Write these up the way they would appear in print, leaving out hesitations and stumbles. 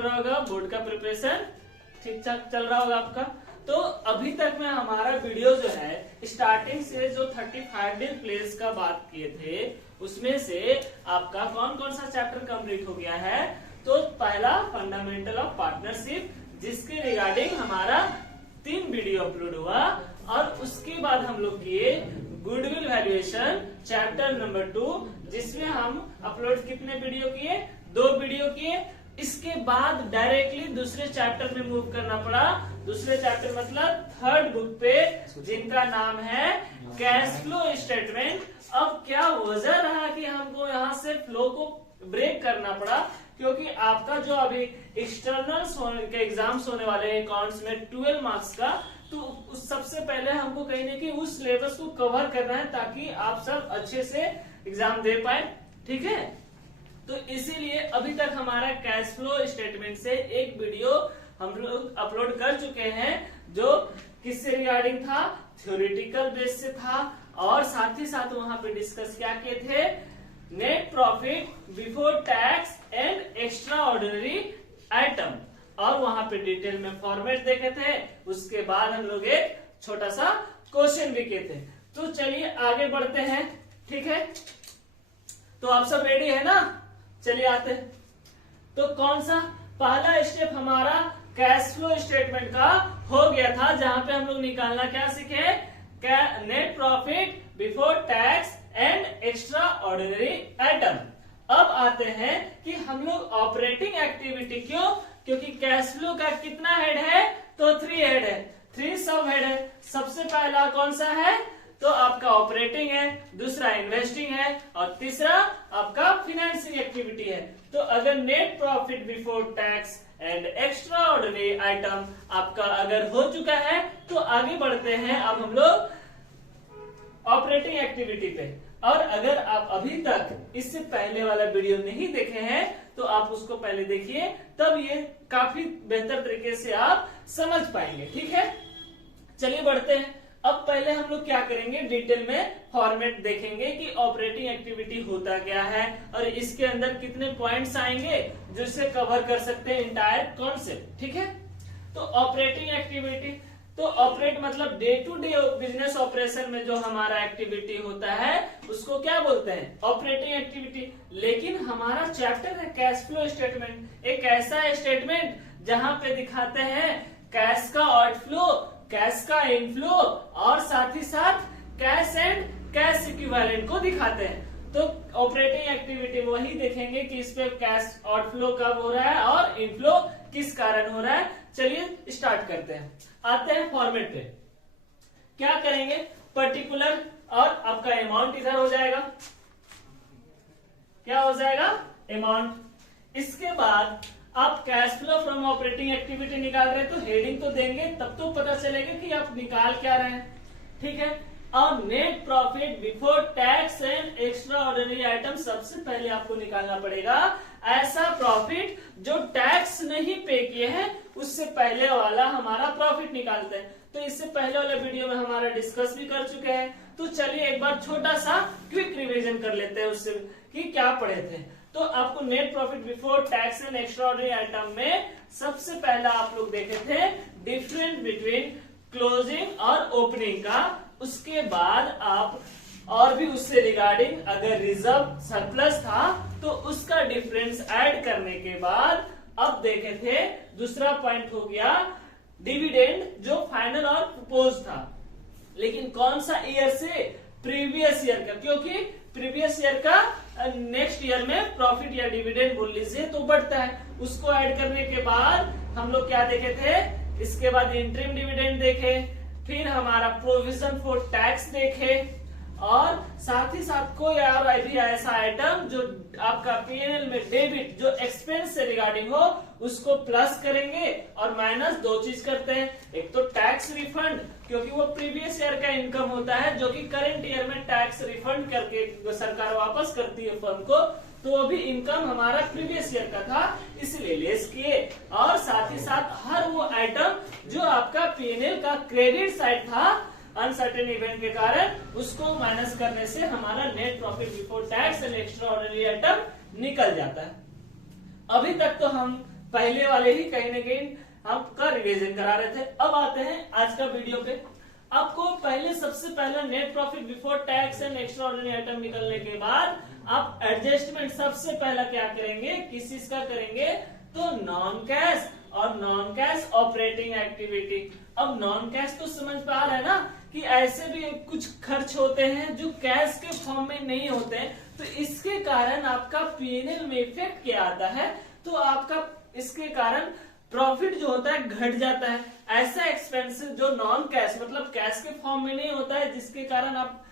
चल रहा होगा, बोर्ड का प्रिपरेशन ठीक ठाक चल रहा होगा आपका। तो अभी तक में हमारा वीडियो जो है स्टार्टिंग से जो 35 डे प्लेस का बात किए थे उसमें से आपका कौन कौन सा चैप्टर कंप्लीट हो गया है। तो पहला फंडामेंटल ऑफ पार्टनरशिप, जिसके रिगार्डिंग हमारा 3 वीडियो अपलोड हुआ, और उसके बाद हम लोग किए गुडविल वैल्यूएशन चैप्टर नंबर 2, जिसमें हम अपलोड कितने वीडियो किए, 2 वीडियो किए। इसके बाद डायरेक्टली दूसरे चैप्टर में मूव करना पड़ा। दूसरे चैप्टर मतलब 3rd बुक पे, जिनका नाम है कैश फ्लो स्टेटमेंट। अब क्या वजह रहा कि हमको यहाँ से फ्लो को ब्रेक करना पड़ा, क्योंकि आपका जो अभी एक्सटर्नल के एग्जाम्स होने वाले हैं अकाउंट्स में 12 मार्क्स का, तो उस सबसे पहले हमको कहीं ना कहीं उस सिलेबस को कवर करना है ताकि आप सब अच्छे से एग्जाम दे पाए। ठीक है, तो इसीलिए अभी तक हमारा कैश फ्लो स्टेटमेंट से एक वीडियो हम लोग अपलोड कर चुके हैं, जो किससे रिगार्डिंग था, थ्योरेटिकल बेस से था, और साथ ही साथ वहां पे डिस्कस क्या किए थे, net profit before tax and extra ordinary item, और वहां पे डिटेल में फॉर्मेट देखे थे। उसके बाद हम लोग एक छोटा सा क्वेश्चन भी किए थे। तो चलिए आगे बढ़ते हैं। ठीक है, तो आप सब रेडी है ना, चलिए आते हैं। तो कौन सा पहला स्टेप हमारा कैश फ्लो स्टेटमेंट का हो गया था, जहां पे हम लोग निकालना क्या सीखे, net profit before tax and extra ordinary item. अब आते हैं कि हम लोग ऑपरेटिंग एक्टिविटी, क्यों, क्योंकि कैश फ्लो का कितना हेड है, तो 3 हेड है, 3 सब हेड है। सबसे पहला कौन सा है, तो आपका ऑपरेटिंग है, दूसरा इन्वेस्टिंग है, और तीसरा आपका फाइनेंसिंग एक्टिविटी है। तो अगर net profit before tax and extra ordinary item आपका अगर हो चुका है, तो आगे बढ़ते हैं अब हम लोग ऑपरेटिंग एक्टिविटी पे। और अगर आप अभी तक इससे पहले वाला वीडियो नहीं देखे हैं तो आप उसको पहले देखिए, तब ये काफी बेहतर तरीके से आप समझ पाएंगे। ठीक है, चलिए बढ़ते हैं। अब पहले हम लोग क्या करेंगे, डिटेल में फॉर्मेट देखेंगे कि ऑपरेटिंग एक्टिविटी होता क्या है, और इसके अंदर कितने पॉइंट्स आएंगे जिससे कवर कर सकते हैं इंटायर कॉन्सेप्ट। ठीक है, तो ऑपरेटिंग एक्टिविटी, तो ऑपरेट मतलब day to day business operation में जो हमारा एक्टिविटी होता है उसको क्या बोलते हैं, ऑपरेटिंग एक्टिविटी। लेकिन हमारा चैप्टर है कैश फ्लो स्टेटमेंट, एक ऐसा स्टेटमेंट जहां पे दिखाते हैं कैश का आउटफ्लो, कैश का इनफ्लो, और साथ ही साथ कैश एंड कैश इक्विवेलेंट को दिखाते हैं। तो ऑपरेटिंग एक्टिविटी वही देखेंगे कि इस पे कैश आउटफ्लो कब हो रहा है और इनफ्लो किस कारण हो रहा है। चलिए स्टार्ट करते हैं, आते हैं फॉर्मेट पे। क्या करेंगे, पर्टिकुलर, और आपका अमाउंट इधर हो जाएगा, क्या हो जाएगा, अमाउंट। इसके बाद आप cash flow from operating activity निकाल रहे हैं तो हेडिंग तो देंगे, तब तो पता चलेगा कि आप निकाल क्या रहे हैं। ठीक है, और net profit before tax and extra ordinary item, सबसे पहले आपको निकालना पड़ेगा ऐसा प्रॉफिट जो टैक्स नहीं पे किए हैं, उससे पहले वाला हमारा प्रॉफिट निकालते हैं। तो इससे पहले वाले वीडियो में हमारा डिस्कस भी कर चुके हैं, तो चलिए एक बार छोटा सा क्विक रिवीजन कर लेते हैं उससे कि क्या पढ़े थे। तो आपको net profit before tax and extra ordinary item में सबसे पहला आप लोग देखे थे डिफरेंस बिटवीन क्लोजिंग और ओपनिंग का। उसके बाद आप और भी उससे रिगार्डिंग अगर रिजर्व सरप्लस था तो उसका डिफरेंस ऐड करने के बाद अब देखे थे दूसरा पॉइंट हो गया डिविडेंड, जो फाइनल और प्रपोज था। लेकिन कौन सा ईयर से, प्रीवियस ईयर का, क्योंकि प्रीवियस ईयर का नेक्स्ट ईयर में प्रॉफिट या डिविडेंड बोल लीजिए तो बढ़ता है। उसको ऐड करने के बाद हम लोग क्या देखे थे, इसके बाद इंटरिम डिविडेंड देखे, फिर हमारा प्रोविजन फॉर टैक्स देखे, और साथ ही साथ कोई और भी ऐसा आइटम जो आपका पीएनएल में डेबिट, जो एक्सपेंस से रिगार्डिंग हो, उसको प्लस करेंगे और माइनस 2 चीज करते हैं। एक तो टैक्स रिफंड, क्योंकि वो प्रीवियस ईयर का इनकम होता है जो कि करंट ईयर में टैक्स रिफंड करके सरकार वापस करती है फर्म को, तो अभी इनकम हमारा प्रीवियस ईयर का था इसलिए लेस किए। और साथ ही साथ हर वो आइटम जो आपका पीएनएल का क्रेडिट साइड था अनसर्टेन इवेंट के कारण, उसको माइनस करने से हमारा net profit before tax and extra ordinary item निकल जाता है। अभी तक तो हम पहले वाले ही कहीं ना कहीं आपका रिवीजन करा रहे थे। अब आते हैं आज का वीडियो पे। आपको पहले सबसे पहला net profit before tax and extra ordinary item निकलने के बाद आप एडजस्टमेंट सबसे पहला क्या करेंगे, किस चीज का करेंगे, तो नॉन कैश और नॉन कैश ऑपरेटिंग एक्टिविटी। अब नॉन कैश तो समझ पा रहे हैं ना कि ऐसे भी कुछ खर्च होते हैं जो कैश के फॉर्म में नहीं होते हैं, तो इसके कारण आपका पीएनएल में इफेक्ट क्या आता है, तो आपका इसके कारण प्रॉफिट जो होता है घट जाता है। ऐसा एक्सपेंसेस जो नॉन कैश मतलब कैश के फॉर्म में नहीं होता है, जिसके कारण आप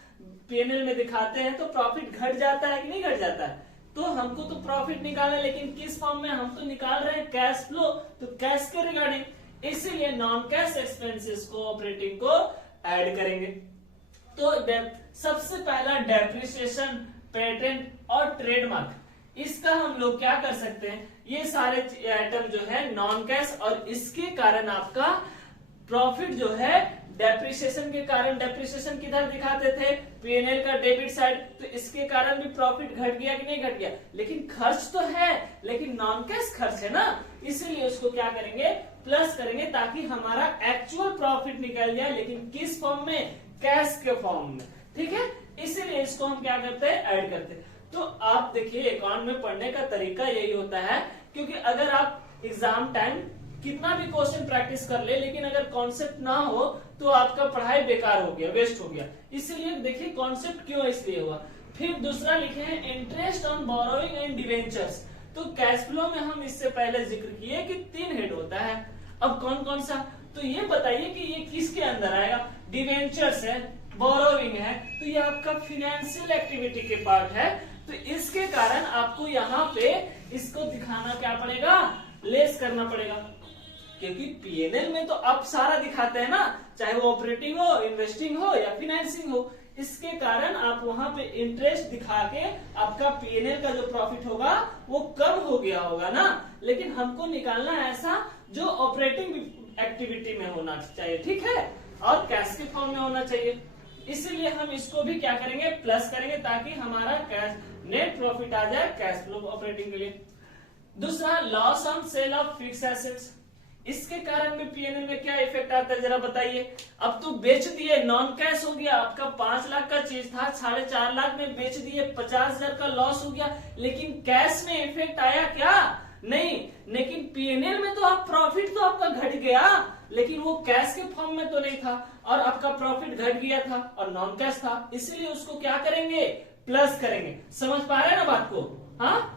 पीएनएल में दिखाते हैं, तो प्रॉफिट घट जाता है कि नहीं घट जाता है। तो हमको तो प्रॉफिट निकालना है, लेकिन किस फॉर्म में, हम तो निकाल रहे हैं कैश फ्लो, तो कैश के रिगार्डिंग इसीलिए नॉन कैश एक्सपेंसेस को ऑपरेटिंग को ऐड करेंगे। तो सबसे पहला डेप्रिसिएशन, पेटेंट और ट्रेडमार्क, इसका हम लोग क्या कर सकते हैं, ये सारे आइटम जो है नॉन कैश, और इसके कारण आपका प्रॉफिट जो है डेप्रिसिएशन के कारण, डेप्रिसिएशन किधर दिखाते थे, पीएनएल का डेबिट साइड, तो इसके कारण भी प्रॉफिट घट गया कि नहीं घट गया, लेकिन खर्च तो है, लेकिन नॉन कैश खर्च है ना, इसीलिए उसको क्या करेंगे, प्लस करेंगे, ताकि हमारा एक्चुअल प्रॉफिट निकल जाए, लेकिन किस फॉर्म में, कैश के फॉर्म में। ठीक है, इसीलिए इसको हम क्या करते हैं, ऐड करते हैं। तो आप देखिए अकाउंट में पढ़ने का तरीका यही होता है, क्योंकि अगर आप एग्जाम टाइम कितना भी क्वेश्चन प्रैक्टिस कर ले, लेकिन अगर कॉन्सेप्ट ना हो तो आपका पढ़ाई बेकार हो गया, वेस्ट हो गया। इसीलिए देखिए कॉन्सेप्ट क्यों इसलिए हुआ। फिर दूसरा लिखे हैं interest on borrowing and debentures. तो कैश फ्लो में हम इससे पहले जिक्र किए कि 3 हेड होता है, अब कौन कौन सा, तो ये बताइए कि ये किसके अंदर आएगा, डिवेंचर्स है, बोरोइंग है, तो ये आपका फिनेंशियल एक्टिविटी के पार्ट है। तो इसके कारण आपको यहाँ पे इसको दिखाना क्या पड़ेगा, लेस करना पड़ेगा, क्योंकि पीएनएल में तो आप सारा दिखाते हैं ना, चाहे वो ऑपरेटिंग हो, इन्वेस्टिंग हो या फिनेंसिंग हो। इसके कारण आप वहां पे इंटरेस्ट दिखा के आपका पीएनएल का जो प्रॉफिट होगा वो कम हो गया होगा ना, लेकिन हमको निकालना ऐसा जो ऑपरेटिंग एक्टिविटी में होना चाहिए, ठीक है, और कैश के फॉर्म में होना चाहिए। इसीलिए हम इसको भी क्या करेंगे, प्लस करेंगे, ताकि हमारा कैश नेट प्रॉफिट आ जाए कैश फ्लो ऑपरेटिंग के लिए। दूसरा loss on sale of fix assets, इसके कारण भी पीएनएल में क्या इफेक्ट आता है जरा बताइए। अब तो बेच दिए, नॉन कैश हो गया, आपका 5 लाख का चीज था 4.5 लाख में बेच दिए, 50,000 का लॉस हो गया, लेकिन कैश में इफेक्ट आया क्या, नहीं, लेकिन पीएनएल में तो आप प्रॉफिट तो आपका घट गया, लेकिन वो कैश के फॉर्म में तो नहीं था, और आपका प्रॉफिट घट गया था और नॉन कैश था, इसीलिए उसको क्या करेंगे, प्लस करेंगे। समझ पा रहे हैं ना बात को, हाँ।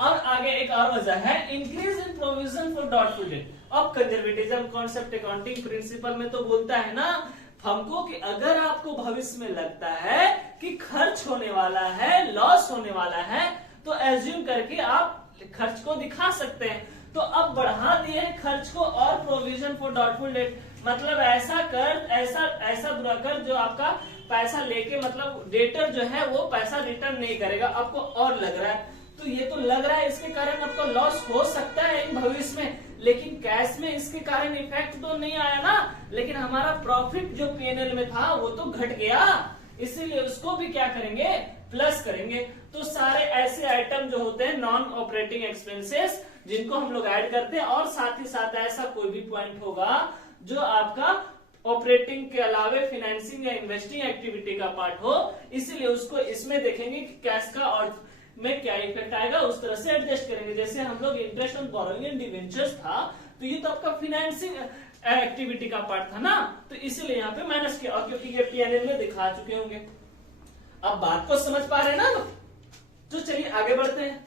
और आगे एक और वजह है increase in provision for doubtful debt. अब कंजर्वेटिज्म कॉन्सेप्ट अकाउंटिंग प्रिंसिपल में तो बोलता है ना हमको कि अगर आपको भविष्य में लगता है कि खर्च होने वाला है, लॉस होने वाला है, तो एज्यूम करके आप खर्च को दिखा सकते हैं। तो अब बढ़ा दिए खर्च को और प्रोविजन फॉर डाउटफुल डेट, मतलब ऐसा कर, ऐसा बुरा कर जो आपका पैसा लेके मतलब डेटर जो है वो पैसा रिटर्न नहीं करेगा, आपको और लग रहा है, तो ये तो लग रहा है इसके कारण आपका लॉस हो सकता है इन भविष्य में, लेकिन कैश में इसके कारण इफेक्ट तो नहीं आया ना, लेकिन हमारा प्रॉफिट जो पीएनएल में था वो तो घट गया, इसीलिए उसको भी क्या करेंगे, प्लस करेंगे। तो सारे ऐसे आइटम जो होते हैं नॉन ऑपरेटिंग एक्सपेंसेस, जिनको हम लोग ऐड करते हैं, और साथ ही साथ ऐसा कोई भी पॉइंट होगा जो आपका ऑपरेटिंग के अलावे फाइनेंसिंग या इन्वेस्टिंग एक्टिविटी का पार्ट हो, इसीलिए उसको इसमें देखेंगे कि कैश का और में क्या इफेक्ट आएगा, उस तरह से एडजस्ट करेंगे। जैसे हम लोग interest on borrowing and debentures था, तो ये तो आपका फाइनेंसिंग एक्टिविटी का पार्ट था ना, तो इसीलिए यहाँ पे माइनस किया, और क्योंकि ये पीएनएल में दिखा चुके होंगे। अब बात को समझ पा रहे हैं ना, तो चलिए आगे बढ़ते हैं।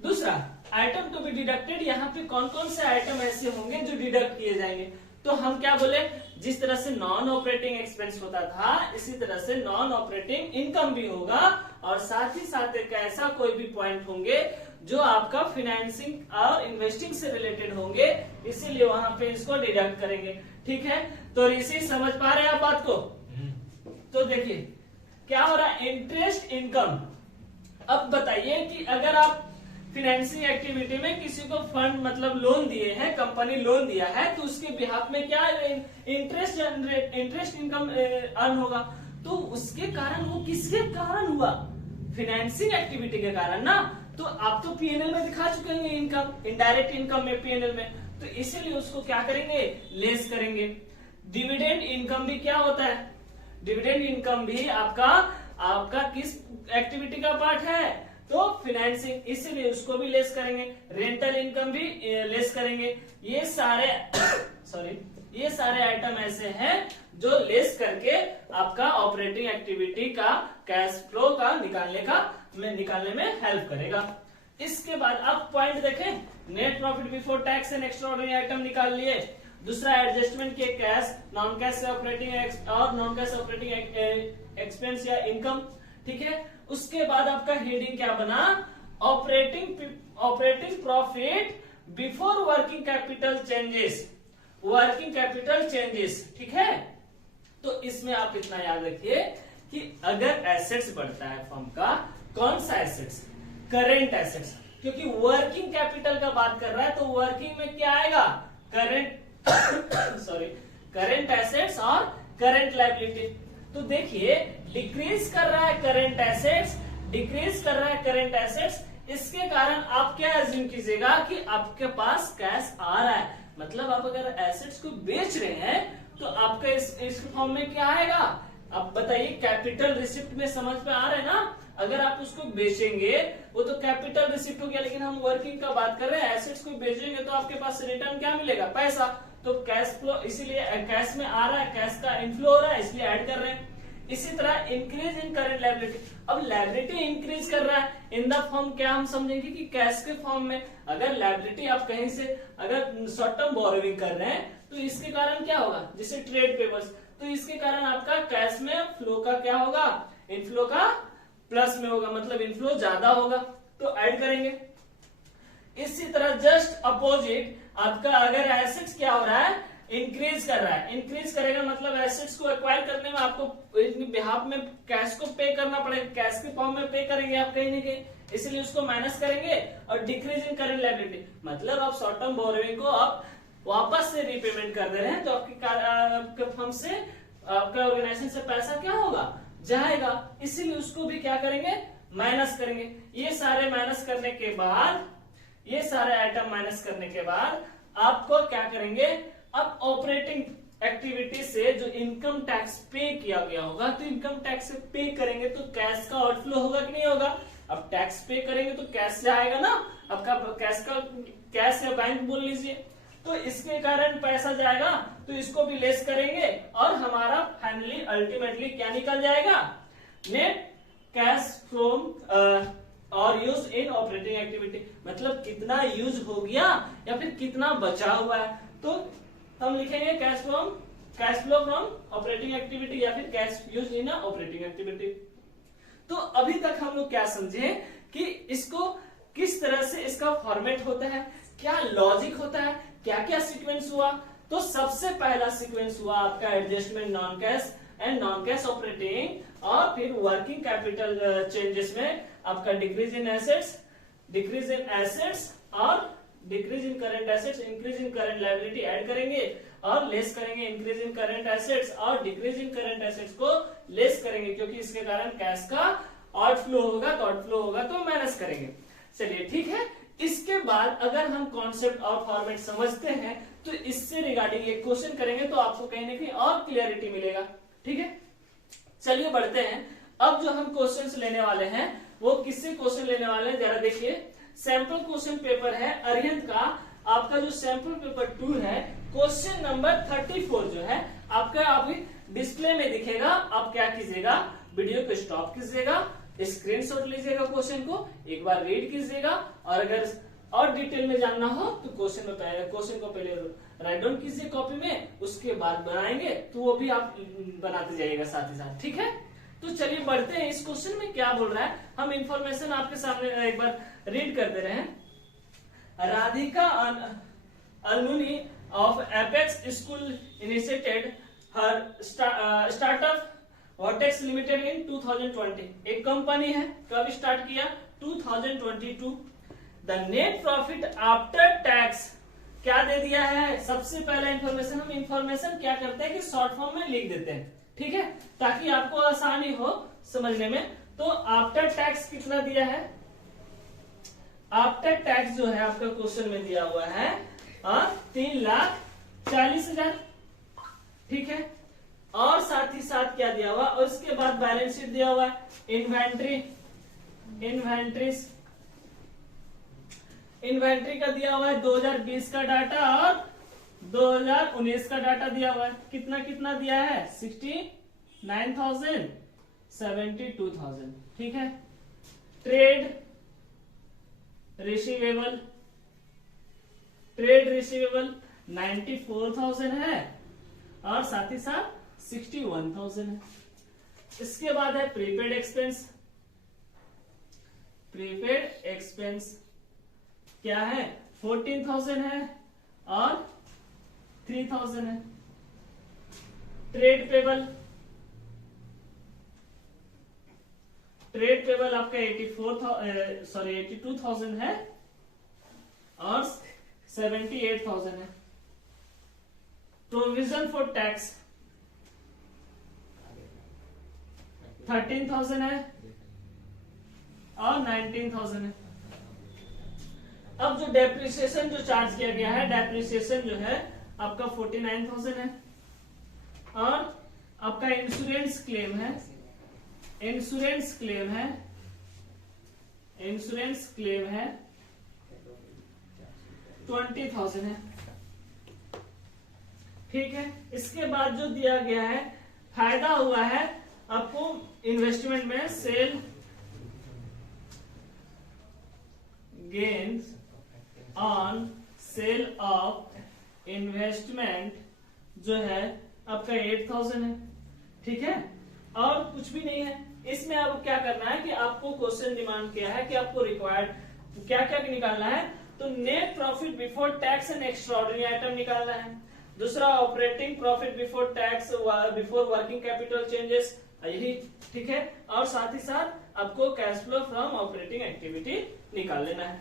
दूसरा आइटम टू बी डिडक्टेड, यहाँ पे कौन कौन से आइटम ऐसे होंगे जो डिडक्ट किए जाएंगे, तो हम क्या बोले, जिस तरह से नॉन ऑपरेटिंग एक्सपेंस होता था, इसी तरह से नॉन ऑपरेटिंग इनकम भी होगा, और साथ ही साथ एक ऐसा कोई भी पॉइंट होंगे जो आपका फाइनेंसिंग और इन्वेस्टिंग से रिलेटेड होंगे, इसीलिए वहां पे इसको डिडक्ट करेंगे। ठीक है, तो ऋषि समझ पा रहे हैं आप बात को। तो देखिए क्या हो रहा है, इंटरेस्ट इनकम। अब बताइए कि अगर आप फाइनेंसिंग एक्टिविटी में किसी को फंड मतलब लोन दिए हैं, कंपनी लोन दिया है, तो उसके बिहाफ में क्या इंटरेस्ट इनकम अर्न होगा, तो उसके कारण वो किसके कारण हुआ, फाइनेंसिंग एक्टिविटी के कारण ना। तो आप तो पीएनएल में दिखा चुके हैं इनकम, इनडायरेक्ट इनकम में पीएनएल में, तो इसीलिए उसको क्या करेंगे, लेस करेंगे। डिविडेंड इनकम भी क्या होता है, डिविडेंड इनकम भी आपका किस एक्टिविटी का पार्ट है, तो फिनेंसिंग, इसीलिए उसको भी लेस करेंगे। रेंटल इनकम भी लेस करेंगे। ये सारे ये सारे आइटम ऐसे हैं जो लेस करके आपका ऑपरेटिंग एक्टिविटी का कैश फ्लो का निकालने में हेल्प करेगा। इसके बाद आप पॉइंट देखें, net profit before tax and extraordinary item निकाल लिए। दूसरा एडजस्टमेंट किए कैश, नॉन कैश से ऑपरेटिंग और नॉन कैश ऑपरेटिंग एक्सपेंस या इनकम, ठीक है। उसके बाद आपका हेडिंग क्या बना, operating profit before working capital changes, working capital changes, ठीक है। तो इसमें आप इतना याद रखिए कि अगर एसेट्स बढ़ता है फर्म का, कौन सा एसेट्स, करेंट एसेट्स, क्योंकि वर्किंग कैपिटल का बात कर रहा है तो वर्किंग में क्या आएगा, करंट एसेट्स और करंट लायबिलिटी। तो देखिए डिक्रीज कर रहा है करंट एसेट्स, डिक्रीज कर रहा है करंट एसेट्स, इसके कारण आप क्या एज्यूम कीजिएगा कि आपके पास कैश आ रहा है। मतलब आप अगर एसेट्स को बेच रहे हैं तो आपका इस फॉर्म में क्या आएगा, आप बताइए, कैपिटल रिसिप्ट में समझ में आ रहा है ना। अगर आप उसको बेचेंगे वो तो कैपिटल रिसिप्ट हो गया, लेकिन हम वर्किंग का बात कर रहे हैं, एसेट्स को बेचेंगे तो आपके पास रिटर्न क्या मिलेगा, पैसा। तो कैश फ्लो, इसीलिए कैश में आ रहा है, कैश का इनफ्लो हो रहा है, इसलिए ऐड कर रहे हैं। इसी तरह इंक्रीज इन करंट लायबिलिटी, अब लायबिलिटी इंक्रीज कर रहा है इन द फॉर्म, क्या हम समझेंगे कि कैश के फॉर्म में। अगर लायबिलिटी आप कहीं से अगर शॉर्ट टर्म बोरोविंग कर रहे हैं तो इसके कारण क्या होगा, जैसे ट्रेड पेपर्स, तो इसके कारण आपका कैश में फ्लो का क्या होगा, इनफ्लो का प्लस में होगा, मतलब इनफ्लो ज्यादा होगा, तो ऐड करेंगे। इसी तरह जस्ट अपोजिट आपका अगर एसेट्स क्या हो रहा है, इंक्रीज कर रहा है, इंक्रीज करेगा मतलब एसेट्स को एक्वायर करने में आपको बिहाफ में कैश को पे करना पड़ेगा, कैश के फॉर्म में पे करेंगे आप कहीं ना कहीं, इसलिए उसको माइनस करेंगे। और डिक्रीज इन करंट लायबिलिटी, मतलब आप शॉर्ट टर्म बोरोइंग को आप वापस से रीपेमेंट कर दे रहे हैं, तो आपके फर्म से, आपका ऑर्गेनाइजेशन से पैसा क्या होगा, जाएगा, इसीलिए उसको भी क्या करेंगे, माइनस करेंगे। ये सारे माइनस करने के बाद, ये सारे आइटम माइनस करने के बाद आपको क्या करेंगे, अब ऑपरेटिंग एक्टिविटी से जो इनकम टैक्स पे किया गया होगा, तो इनकम टैक्स से पे करेंगे तो कैश का आउटफ्लो होगा कि नहीं होगा। अब टैक्स पे करेंगे तो कैश से आएगा ना, आपका कैश या बैंक बोल लीजिए, तो इसके कारण पैसा जाएगा, तो इसको भी लेस करेंगे और हमारा फाइनली अल्टीमेटली क्या निकल जाएगा, नेट कैश फ्रॉम और यूज इन ऑपरेटिंग एक्टिविटी, मतलब कितना यूज हो गया या फिर कितना बचा हुआ है। तो हम लिखेंगे cash flow from operating activity या फिर cash use in operating activity. तो अभी तक हम लोग क्या समझे कि इसको किस तरह से इसका फॉर्मेट होता है, क्या लॉजिक होता है, क्या क्या सीक्वेंस हुआ। तो सबसे पहला सीक्वेंस हुआ आपका adjustment non cash and non cash operating, और फिर वर्किंग कैपिटल चेंजेस में आपका डिक्रीज इन एसेट्स और decrease in current assets, increase in current liability add करेंगे और लेस करेंगे इंक्रीज इन करंट एसेट्स, और डिक्रीज इन करंट एसेट्स को लेस करेंगे क्योंकि इसके कारण कैश का आउटफ्लो होगा, तो आउटफ्लो होगा तो माइनस करेंगे। चलिए ठीक है। इसके बाद अगर हम कॉन्सेप्ट और फॉर्मेट समझते हैं तो इससे रिगार्डिंग एक क्वेश्चन करेंगे तो आपको कहीं ना कहीं और क्लियरिटी मिलेगा। ठीक है, चलिए बढ़ते हैं। अब जो हम क्वेश्चंस लेने वाले हैं वो किससे क्वेश्चन लेने वाले हैं, जरा देखिए। सैंपल क्वेश्चन पेपर है अरिहंत का, आपका जो सैंपल पेपर 2 है, क्वेश्चन नंबर 34 जो है आपका अभी डिस्प्ले में दिखेगा। आप क्या कीजिएगा, वीडियो को स्टॉप कीजिएगा, स्क्रीनशॉट लीजिएगा, क्वेश्चन को एक बार रीड कीजिएगा, और अगर और डिटेल में जानना हो तो क्वेश्चन को पहले राइट डाउन कीजिए कॉपी में, उसके बाद बनाएंगे तो वो भी आप बनाते जाइएगा साथ ही साथ। ठीक है, तो चलिए बढ़ते हैं। इस क्वेश्चन में क्या बोल रहा है, हम इंफॉर्मेशन आपके सामने एक बार रीड कर दे रहे हैं। Radhika alumni of Apex School initiated her startup Vertex Limited in 2020। एक कंपनी है, कब स्टार्ट किया, 2022। The net profit after tax क्या दे दिया है, सबसे पहला इंफॉर्मेशन, हम इंफॉर्मेशन क्या करते हैं कि शॉर्ट फॉर्म में लिख देते हैं, ठीक है, ताकि आपको आसानी हो समझने में। तो आफ्टर टैक्स कितना दिया है, आफ्टर टैक्स जो है आपका क्वेश्चन में दिया हुआ है 3,40,000, ठीक है। और साथ ही साथ क्या दिया हुआ, और इसके बाद बैलेंस शीट दिया हुआ है, इन्वेंट्री का दिया हुआ है 2020 का डाटा और 2019 का डाटा दिया हुआ है। कितना कितना दिया है, 69,000, 72,000, ठीक है। ट्रेड रिसीवेबल 94,000 है और साथ ही साथ 61,000 है। इसके बाद है प्रीपेड एक्सपेंस क्या है, 14,000 है और 3,000 है। ट्रेड पेबल आपका 82,000 है और 78,000 है। प्रोविजन फॉर टैक्स 13,000 है और 19,000 है। अब जो डेप्रिसिएशन जो चार्ज किया गया है, डेप्रिसिएशन जो है आपका 49,000 है और आपका इंश्योरेंस क्लेम है 20,000 है, ठीक है। इसके बाद जो दिया गया है, फायदा हुआ है आपको इन्वेस्टमेंट में, sale gains on sale of investment जो है आपका 8,000 है, ठीक है। और कुछ भी नहीं है इसमें। अब क्या करना है कि आपको क्वेश्चन डिमांड किया है कि आपको रिक्वायर्ड क्या क्या निकालना है, तो net profit before tax and extraordinary item निकालना है। दूसरा operating profit before tax before working capital changes, यही, ठीक है। और साथ ही साथ आपको cash flow from operating activity निकाल लेना है।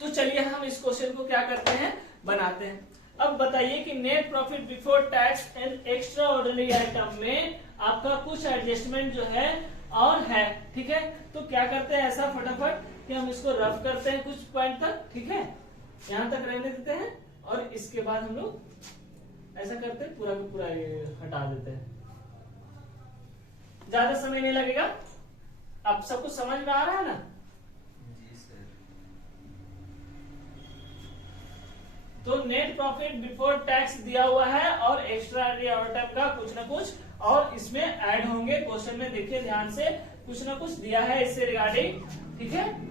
तो चलिए हम इस क्वेश्चन को क्या करते हैं, बनाते हैं। अब बताइए कि net profit before tax and extra ordinary item में आपका कुछ एडजस्टमेंट जो है और है, ठीक है। तो क्या करते हैं ऐसा फटाफट कि हम इसको रफ करते हैं कुछ पॉइंट तक, ठीक है, यहां तक रहने देते हैं और इसके बाद हम लोग ऐसा करते हैं पूरा का पूरा हटा देते हैं, ज्यादा समय नहीं लगेगा। अब सब कुछ समझ में आ रहा है ना? जी सर। तो नेट प्रॉफिट बिफोर टैक्स दिया हुआ है और एक्स्ट्रा आइटम का कुछ ना कुछ और इसमें ऐड होंगे। क्वेश्चन में देखिए ध्यान से, कुछ ना कुछ दिया है इससे रिगार्डिंग, ठीक है।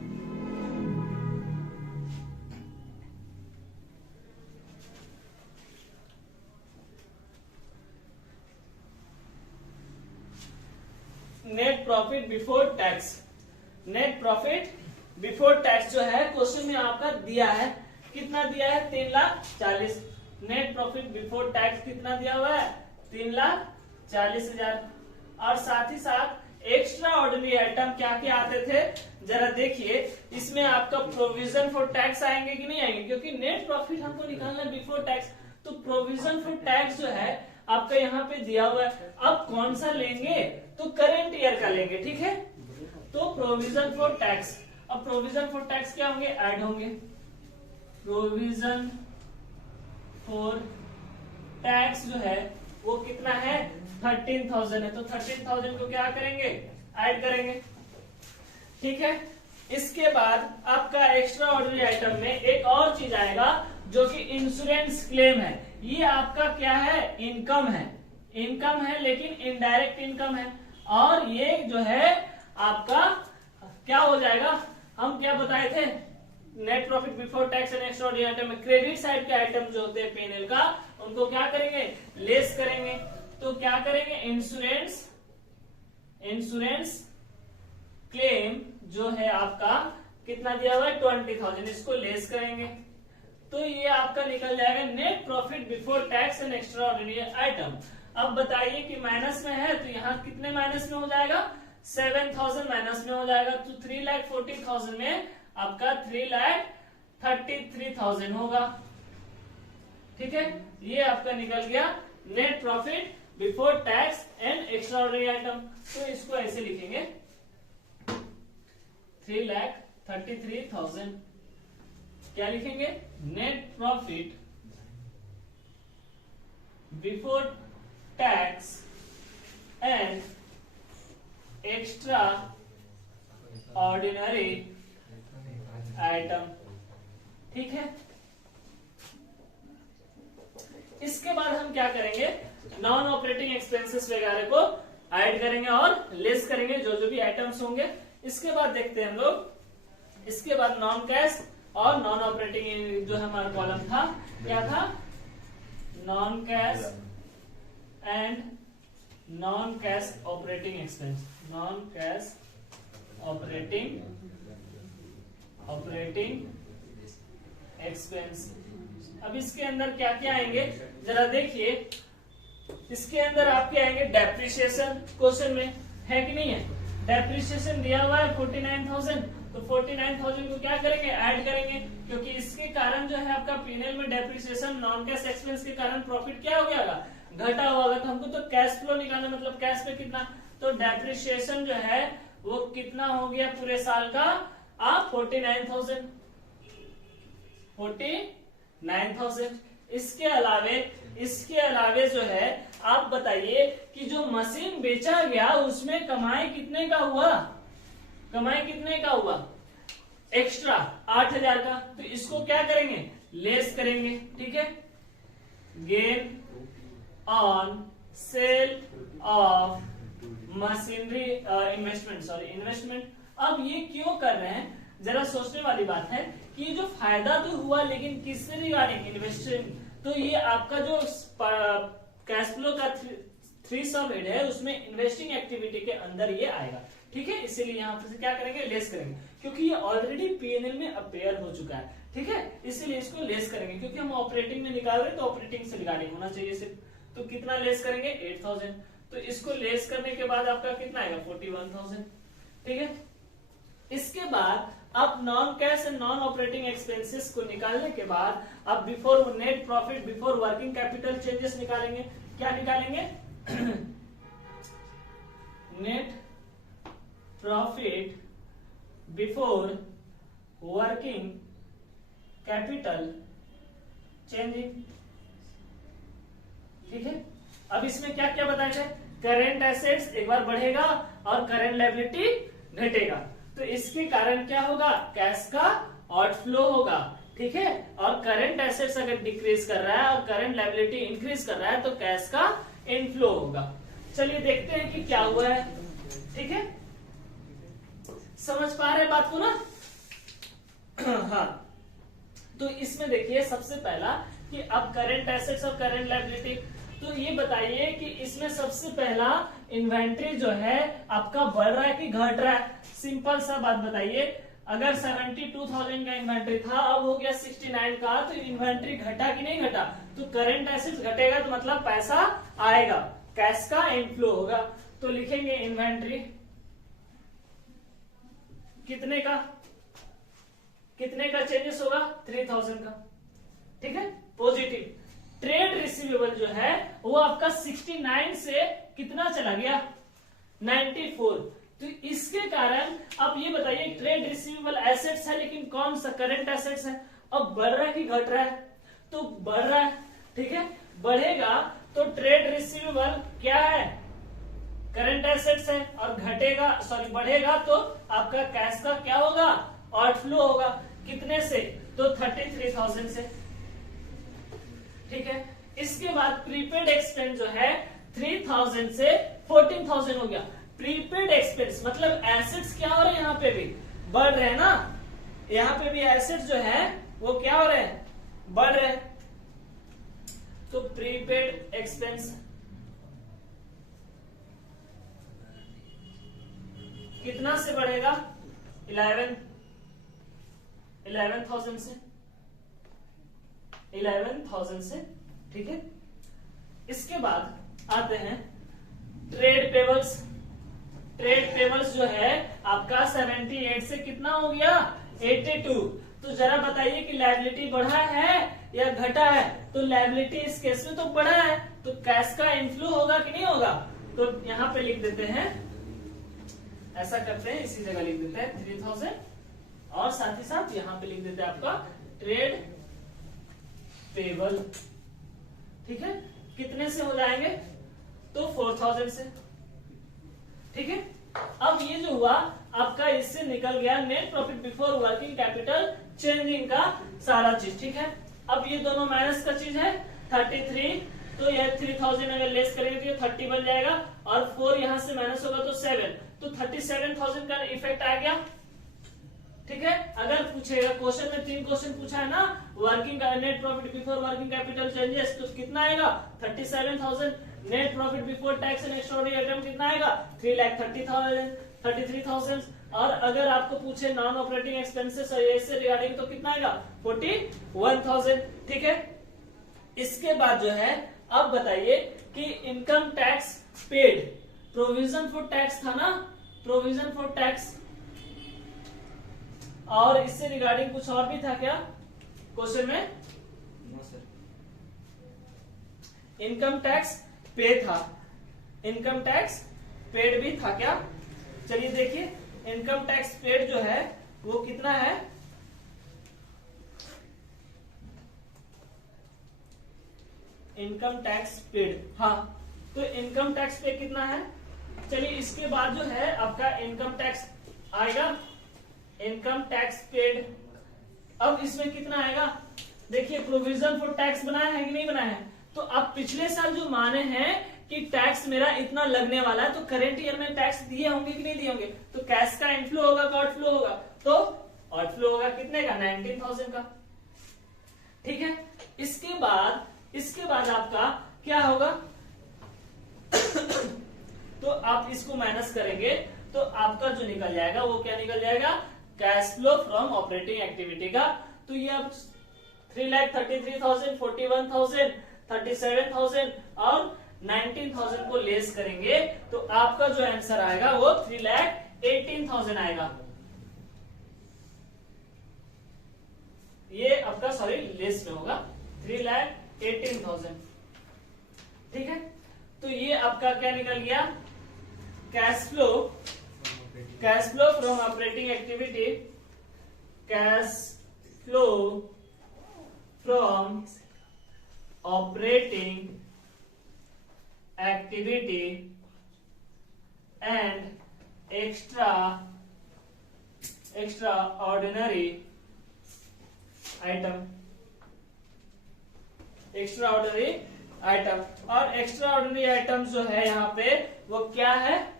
Net profit before tax, net profit before tax जो है क्वेश्चन में आपका दिया है, कितना दिया है, 3,40,000। नेट प्रॉफिट बिफोर टैक्स कितना दिया हुआ है, 3,40,000। और साथ ही साथ एक्स्ट्रा ऑर्डिनरी आइटम क्या क्या आते थे, जरा देखिए। इसमें आपका प्रोविजन फॉर टैक्स आएंगे कि नहीं आएंगे, क्योंकि नेट प्रॉफिट हमको निकालना है बिफोर टैक्स। तो प्रोविजन फॉर टैक्स जो है आपका यहाँ पे दिया हुआ है। अब कौन सा लेंगे, तो करेंट ईयर का लेंगे, ठीक है। तो प्रोविजन फॉर टैक्स, अब प्रोविजन फॉर टैक्स क्या होंगे, ऐड होंगे। प्रोविजन फॉर टैक्स जो है वो कितना है, 13,000 है। तो 13,000 को क्या करेंगे, ऐड करेंगे, ठीक है। इसके बाद आपका एक्स्ट्रा ऑर्डिनरी आइटम में एक और चीज आएगा जो कि इंश्योरेंस क्लेम है। ये आपका क्या है, इनकम है लेकिन इनडायरेक्ट इनकम है। और ये जो है आपका क्या हो जाएगा, हम क्या बताए थे, net profit before tax and extra ordinary item में क्रेडिट साइड के आइटम जो होते हैं P&L का, उनको क्या करेंगे, लेस करेंगे। तो क्या करेंगे, इंश्योरेंस क्लेम जो है आपका कितना दिया हुआ है, 20,000, इसको लेस करेंगे। तो ये आपका निकल जाएगा net profit before tax and extra ordinary item. अब बताइए कि माइनस में है, तो यहाँ कितने माइनस में हो जाएगा, 7,000 माइनस में हो जाएगा। तो 3,40,000 में आपका 3,33,000 होगा, ठीक है। ये आपका निकल गया net profit before tax and extra ordinary item. तो इसको ऐसे लिखेंगे, 33,000। क्या लिखेंगे? Net profit before tax and extra ordinary item. ठीक है, इसके बाद हम क्या करेंगे? नॉन ऑपरेटिंग एक्सपेंसेस वगैरह को ऐड करेंगे और लेस करेंगे, जो जो भी आइटम्स होंगे। इसके बाद देखते हैं हम लोग, इसके बाद नॉन कैश और नॉन ऑपरेटिंग जो हमारा कॉलम था, क्या था? Non cash and non cash operating expense, non cash operating expense. अब इसके अंदर क्या क्या आएंगे जरा देखिए। इसके अंदर आपके आएंगे डेप्रिसिएशन, क्वेश्चन में है कि नहीं है? डेप्रिसिएशन दिया हुआ है 49,000, तो 49,000 को क्या करेंगे? ऐड करेंगे, क्योंकि इसके कारण जो है आपका पीएनएल में डेप्रिसिएशन नॉन कैश एक्सपेंस के कारण प्रॉफिट क्या हो गया होगा? घटा होगा। तो हमको तो कैश फ्लो निकालना, मतलब कैश पे कितना, तो डेप्रिसिएशन जो है वो कितना हो गया पूरे साल का? 49,000। इसके अलावे जो है आप बताइए कि जो मशीन बेचा गया उसमें कमाई कितने का हुआ? एक्स्ट्रा 8,000 का। तो इसको क्या करेंगे? लेस करेंगे। ठीक है, gain on sale of machinery investment. अब ये क्यों कर रहे हैं? जरा सोचने वाली बात है कि जो फायदा तो हुआ, लेकिन किससे रिगार्डिंग? इन्वेस्टिंग। तो ये आपका जो कैश फ्लो का 3 हेड है, उसमें इन्वेस्टिंग एक्टिविटी के अंदर ये आएगा। ठीक है, इसीलिए यहाँ पर क्या करेंगे? लेस करेंगे, क्योंकि ये ऑलरेडी पीएनएल में अपेयर हो चुका है। ठीक है, इसीलिए इसको लेस करेंगे, क्योंकि हम ऑपरेटिंग में निकाल रहे हैं तो ऑपरेटिंग से रिगार्डिंग होना चाहिए सिर्फ। तो कितना लेस करेंगे? 8,000। तो इसको लेस करने के बाद आपका कितना आएगा? 41,000। ठीक है, इसके बाद आप non cash and non operating expenses को निकालने के बाद आप before net profit before working capital changes निकालेंगे। क्या निकालेंगे? Net profit before working capital changing. ठीक है, अब इसमें क्या क्या बताया जाए? करेंट एसेट्स एक बार बढ़ेगा और करेंट लायबिलिटी घटेगा। तो इसके कारण क्या होगा? कैश का आउटफ्लो होगा। ठीक है, और करंट एसेट्स अगर डिक्रीज कर रहा है और करंट लायबिलिटी इंक्रीज कर रहा है तो कैश का इनफ्लो होगा। चलिए देखते हैं कि क्या हुआ है। ठीक है, समझ पा रहे बात को ना? हाँ, तो इसमें देखिए सबसे पहला कि अब करंट एसेट्स और करंट लायबिलिटी। तो ये बताइए कि इसमें सबसे पहला इन्वेंट्री जो है आपका बढ़ रहा है कि घट रहा है? सिंपल सा बात बताइए, अगर 72,000 का इन्वेंट्री था, अब हो गया 69 का, तो इन्वेंट्री घटा कि नहीं घटा? तो करंट एसेट्स घटेगा तो मतलब पैसा आएगा, कैश का इनफ्लो होगा। तो लिखेंगे इन्वेंट्री कितने का चेंजेस होगा? 3,000 का। ठीक है, पॉजिटिव। ट्रेड रिसीवेबल जो है वो आपका 69 से कितना चला गया? 94। तो इसके कारण अब ये बताइए, ट्रेड रिसीवेबल एसेट्स है लेकिन कौन सा? करंट एसेट्स है। अब बढ़ रहा है कि घट रहा है? तो बढ़ रहा है। ठीक है, बढ़ेगा तो ट्रेड रिसीवेबल क्या है? करंट एसेट्स है, और बढ़ेगा तो आपका कैश का क्या होगा? आउटफ्लो होगा। कितने से? तो 33,000 से। ठीक है, इसके बाद प्रीपेड एक्सपेंस जो है 3,000 से 14,000 हो गया। प्रीपेड एक्सपेंस मतलब एसेट्स क्या हो रहे हैं? यहाँ पे भी बढ़ रहे हैं ना, यहाँ पे भी एसेट्स जो है वो क्या हो रहे हैं? बढ़ रहे हैं। तो प्रीपेड एक्सपेंस कितना से बढ़ेगा? 11,000 से। 11,000 से। ठीक है, इसके बाद आते हैं ट्रेड पेबल्स। ट्रेड पेबल्स जो है आपका 78 से कितना हो गया? 82। तो जरा बताइए कि लायबिलिटी बढ़ा है या घटा है? तो लायबिलिटी इस केस में तो बढ़ा है, तो कैश का इनफ्लो होगा कि नहीं होगा? तो यहां पे लिख देते हैं, ऐसा करते हैं, इसी जगह लिख देते हैं 3,000 और साथ ही साथ यहाँ पे लिख देते हैं आपका ट्रेड पेबल। ठीक है, कितने से हो जाएंगे? तो 4000 से। ठीक है, अब ये जो हुआ आपका, इससे निकल गया net profit before working capital changing का सारा चीज। ठीक है, अब ये दोनों माइनस का चीज है 33, तो ये 3000 अगर लेस करेंगे तो ये 30 बन जाएगा, और 4 यहां से माइनस होगा तो 7, तो 37,000 का इफेक्ट आ गया। ठीक है, अगर पूछेगा क्वेश्चन में 3 क्वेश्चन पूछा है ना, working net profit before working capital changes, तो कितना आएगा? 37,000। Net profit before tax and extraordinary item कितना आएगा? 3,30,000 33,000। और अगर आपको पूछे नॉन ऑपरेटिंग एक्सपेंसेस से रिगार्डिंग तो कितना आएगा? 41,000। ठीक है, इसके बाद जो है अब बताइए कि income tax paid, provision for tax था ना, प्रोविजन फॉर टैक्स, और इससे रिगार्डिंग कुछ और भी था क्या क्वेश्चन में? नो सर, इनकम टैक्स पे था, इनकम टैक्स पेड भी था क्या? चलिए देखिए, इनकम टैक्स पेड जो है वो कितना है? इनकम टैक्स पेड, हाँ, तो इनकम टैक्स पे कितना है? चलिए इसके बाद जो है आपका इनकम टैक्स आएगा, इनकम टैक्स पेड। अब इसमें कितना आएगा? देखिए प्रोविजन फॉर टैक्स बनाया है कि नहीं बनाया है? तो अब पिछले साल जो माने हैं कि टैक्स मेरा इतना लगने वाला है, तो करेंट ईयर में टैक्स दिए होंगे कि नहीं दिए होंगे? तो कैश का इनफ्लो होगा कि आउटफ्लो होगा? तो आउटफ्लो होगा, कितने का? 19,000 का। ठीक है, इसके बाद आपका क्या होगा? तो आप इसको माइनस करेंगे तो आपका जो निकल जाएगा वो क्या निकल जाएगा? Cash flow from operating activity का। तो ये अब 3,33,000, 41,000, 37,000 और 19,000 को लेस करेंगे तो आपका जो आंसर आएगा वो 3,18,000 आएगा। ये आपका सॉरी लेस में होगा 3,18,000। ठीक है, तो ये आपका क्या निकल गया? Cash flow from operating activity, cash flow from operating activity and extra ordinary item, extra ordinary item. और एक्स्ट्रा ऑर्डिनरी आइटम जो है यहाँ पे वो क्या है?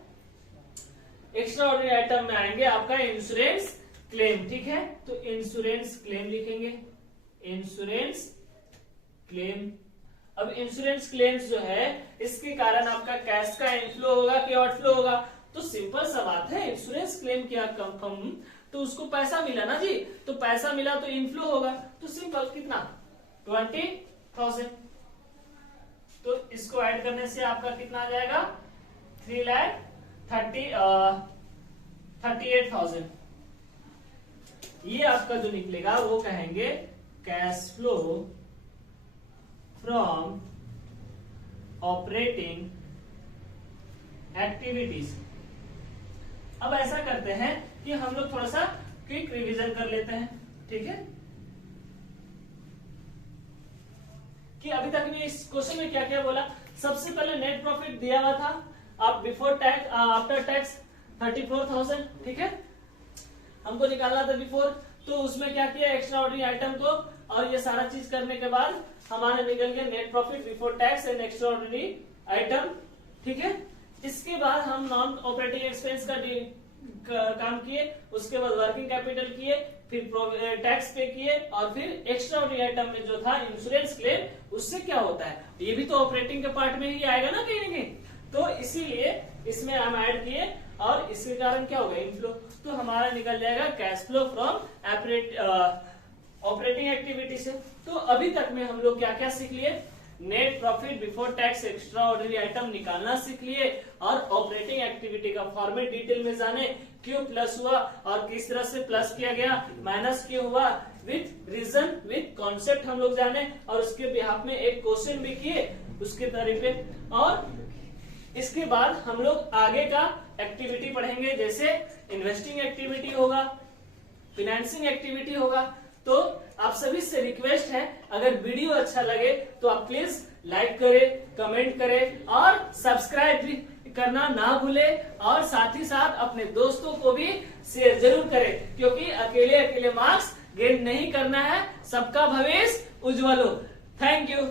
एक्स्ट्रा ऑर्डिनरी आइटम में आएंगे आपका इंश्योरेंस क्लेम। ठीक है, तो इंश्योरेंस क्लेम लिखेंगे, इंश्योरेंस क्लेम। अब इंश्योरेंस क्लेम्स जो है इसके कारण आपका कैश का इनफ्लो होगा कि आउटफ्लो होगा? तो सिंपल सा बात है, इंश्योरेंस क्लेम किया कंफर्म तो उसको पैसा मिला ना जी, तो पैसा मिला तो इनफ्लो होगा, तो सिंपल कितना? 20,000। तो इसको ऐड करने से आपका कितना आ जाएगा? 3,38,000। ये आपका जो निकलेगा वो कहेंगे cash flow from operating activities. अब ऐसा करते हैं कि हम लोग थोड़ा सा क्विक रिवीजन कर लेते हैं। ठीक है, कि अभी तक ने इस क्वेश्चन में क्या क्या बोला? सबसे पहले नेट प्रॉफिट दिया हुआ था आप बिफोर टैक्स आफ्टर टैक्स 34,000। ठीक है, हमको निकालना था बिफोर, तो उसमें क्या किया? एक्स्ट्रा ऑर्डिनरी आइटम को, और ये सारा चीज करने के बाद हमारे निकल गया net profit before tax and extra ordinary item. ठीक है, इसके बाद हम नॉन ऑपरेटिंग एक्सपेंस का काम किए, उसके बाद वर्किंग कैपिटल किए, फिर टैक्स पे किए, और फिर एक्स्ट्रा ऑर्डिनरी आइटम में जो था इंश्योरेंस क्लेम, उससे क्या होता है? ये भी तो ऑपरेटिंग के पार्ट में ही आएगा ना कहीं ना कहीं, तो इसीलिए इसमें हम ऐड किए, और इसके कारण क्या होगा? इनफ्लो। तो हमारा निकल जाएगा cash flow from operating activity से। तो अभी तक में हम लोग क्या क्या सीख लिए? Net profit before tax extra ordinary item निकालना सीख लिए, और ऑपरेटिंग एक्टिविटी का फॉर्मेट डिटेल में जाने, क्यों प्लस हुआ और किस तरह से प्लस किया गया, माइनस क्यों हुआ, विथ रीजन विथ कॉन्सेप्ट हम लोग जाने, और उसके बिहाफ में एक क्वेश्चन भी किए उसके तरीके। और इसके बाद हम लोग आगे का एक्टिविटी पढ़ेंगे, जैसे इन्वेस्टिंग एक्टिविटी होगा, फिनेंसिंग एक्टिविटी होगा। तो आप सभी से रिक्वेस्ट है, अगर वीडियो अच्छा लगे तो आप प्लीज लाइक करें, कमेंट करें और सब्सक्राइब भी करना ना भूलें, और साथ ही साथ अपने दोस्तों को भी शेयर जरूर करें, क्योंकि अकेले अकेले मार्क्स गेन नहीं करना है, सबका भविष्य उज्जवल हो। Thank you.